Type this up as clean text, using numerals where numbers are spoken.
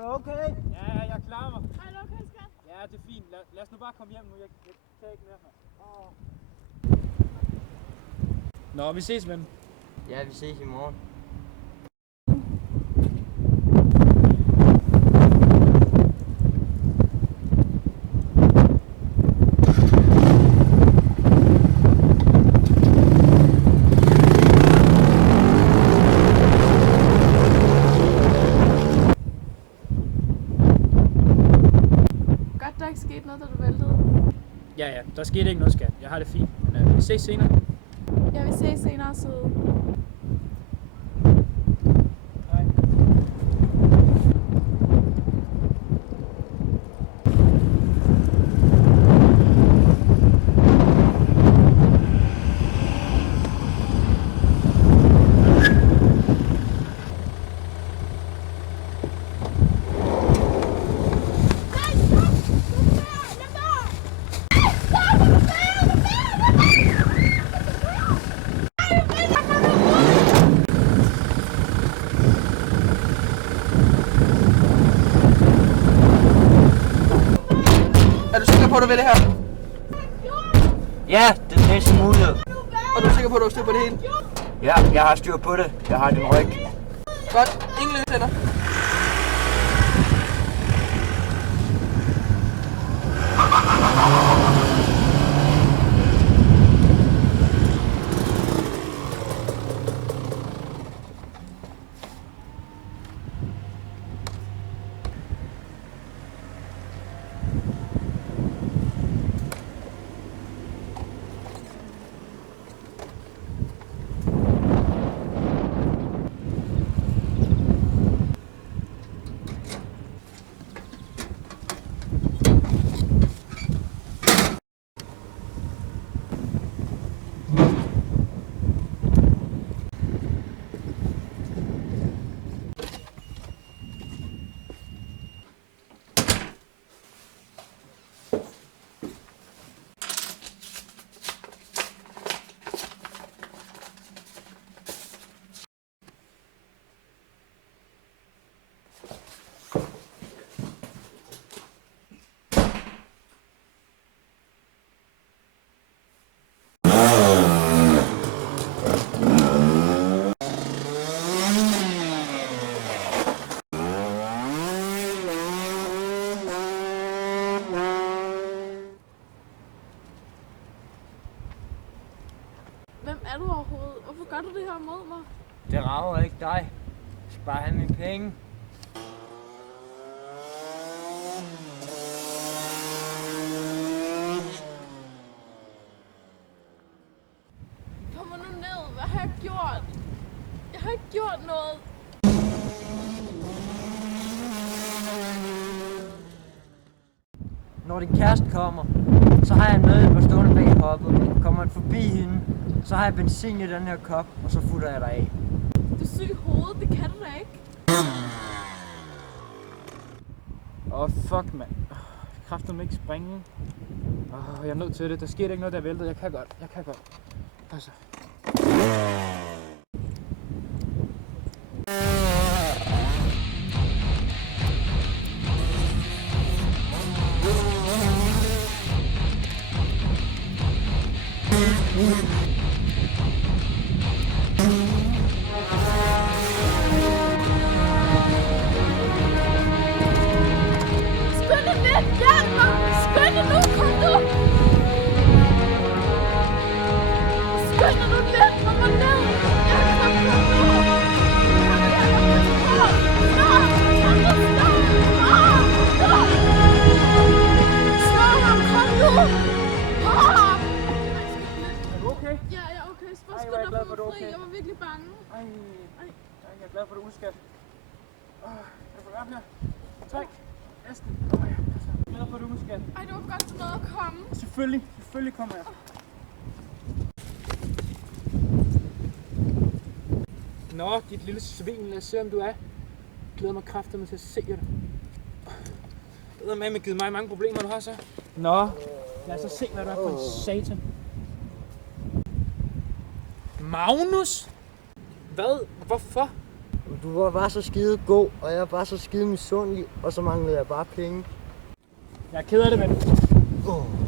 du okay? Ja, jeg klarer mig. Er du okay, skat? Ja, det er fint. Lad os nu bare komme hjem nu. Jeg kan ikke mere her. Nå, vi ses, ven. Ja, vi ses i morgen. Godt, der ikke skete noget, da du væltede. Ja, der skete ikke noget, skat. Jeg har det fint. Men vi ses senere. Jeg vil se senere, søde. Hej. Er du sikker på, at du vil det her? Ja, det er den næste mulighed. Og du er sikker på, at du har styr på det hele? Ja, jeg har styr på det. Jeg har din ryg. Godt. Ingen løsender. Hvem er du overhovedet? Hvorfor gør du det her mod mig? Det rager ikke dig. Jeg skal bare have mine penge. Kom nu ned. Hvad har jeg gjort? Jeg har ikke gjort noget. Når din kæreste kommer, så har jeg en medhjælper stående bag hoppet. Kommer han forbi hende, så har jeg benzin i den her kop, og så futter jeg dig af. Du er syg i hovedet. Det kan du da ikke. Fuck, mand. Jeg kræfter ikke springe. Jeg er nødt til det. Der skete ikke noget, der væltede. Jeg kan godt. Altså. Skynd dig lidt. Hjælp mig. Skynd dig nu. Kom nu. Skynd dig nu lidt. Kom mig ned. Kom nu. Er du okay? Ja, jeg er okay. Bare Ej, skynd hvor er jeg dig glad for for, du er mig fri. okay. Jeg var virkelig bange. Ej, jeg er glad for, at du udskat. Jeg får op her. Træk. Næsten. Jeg er glad for, at du udskat. Ej, det var godt, du nåede at komme. Selvfølgelig kommer jeg. Nå, dit lille svin, lad os se, om du er. Jeg glæder mig kraftedeme til at se dig. Det har med givet mig mange problemer, du har så. Nå, lad os så se, hvad du er for en satan. Magnus? Hvad? Hvorfor? Du var bare så skide god, og jeg var bare så skide misundelig, og så manglede jeg bare penge. Jeg er ked af det, men Åh.